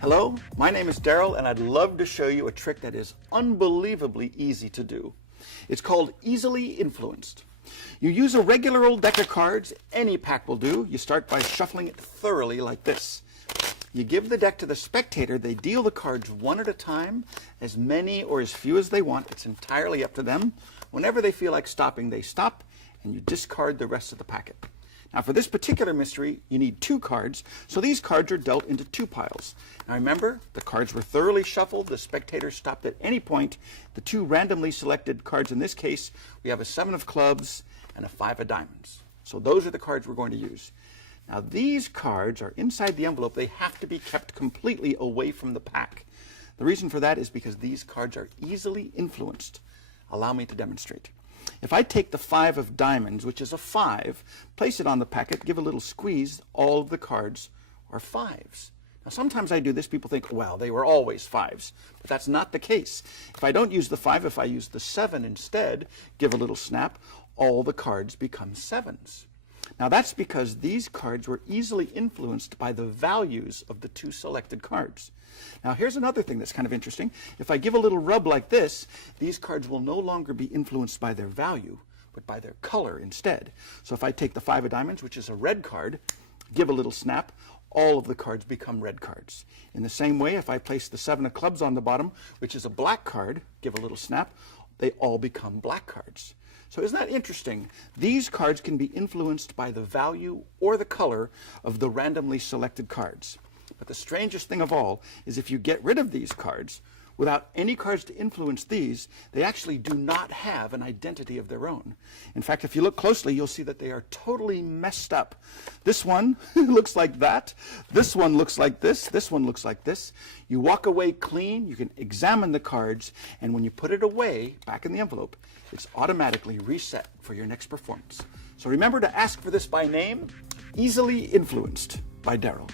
Hello, my name is Daryl and I'd love to show you a trick that is unbelievably easy to do. It's called Easily Influenced. You use a regular old deck of cards, any pack will do. You start by shuffling it thoroughly like this. You give the deck to the spectator, they deal the cards one at a time, as many or as few as they want. It's entirely up to them. Whenever they feel like stopping, they stop, and you discard the rest of the packet. Now for this particular mystery, you need 2 cards, so these cards are dealt into 2 piles. Now remember, the cards were thoroughly shuffled, the spectator stopped at any point. The 2 randomly selected cards in this case, we have a 7 of clubs and a 5 of diamonds. So those are the cards we're going to use. Now these cards are inside the envelope. They have to be kept completely away from the pack. The reason for that is because these cards are easily influenced. Allow me to demonstrate. If I take the 5 of diamonds, which is a 5, place it on the packet, give a little squeeze, all of the cards are 5s. Now sometimes I do this, people think, well, they were always 5s, but that's not the case. If I don't use the 5, if I use the 7 instead, give a little snap, all the cards become 7s. Now that's because these cards were easily influenced by the values of the 2 selected cards. Now here's another thing that's kind of interesting. If I give a little rub like this, these cards will no longer be influenced by their value, but by their color instead. So if I take the 5 of diamonds, which is a red card, give a little snap, all of the cards become red cards. In the same way, if I place the 7 of clubs on the bottom, which is a black card, give a little snap, they all become black cards. So isn't that interesting? These cards can be influenced by the value or the color of the randomly selected cards. But the strangest thing of all is if you get rid of these cards, without any cards to influence these, they actually do not have an identity of their own. In fact, if you look closely, you'll see that they are totally messed up. This one looks like that. This one looks like this. This one looks like this. You walk away clean. You can examine the cards. And when you put it away, back in the envelope, it's automatically reset for your next performance. So remember to ask for this by name, Easily Influenced by Daryl.